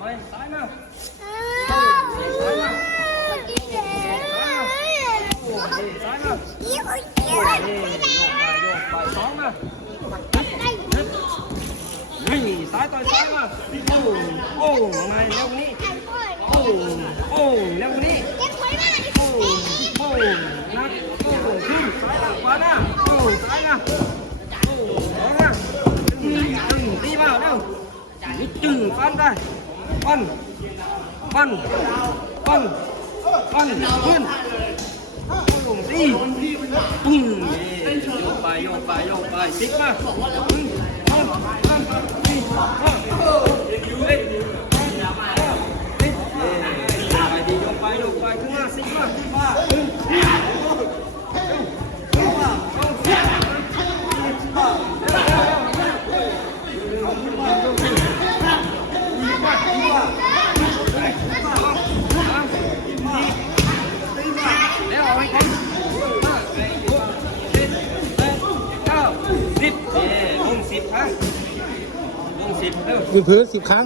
mày tới nào Sai tôi sai mà. Ô, ô, mày leo ní. Ô, ô, leo ní. Ô, ô, nó, ô, không, sai là quá đó. Ô, sai là. Ô, đó ra. Ừ, đừng đi vào đâu. Chừng con ra. ปั้นปั้นปั้นปั้นขึ้นตีปุ้งโยกไปโยกไปโยกไปติ๊กมาปั้นปั้นปั้น อยืนพื้นสิบครั้ง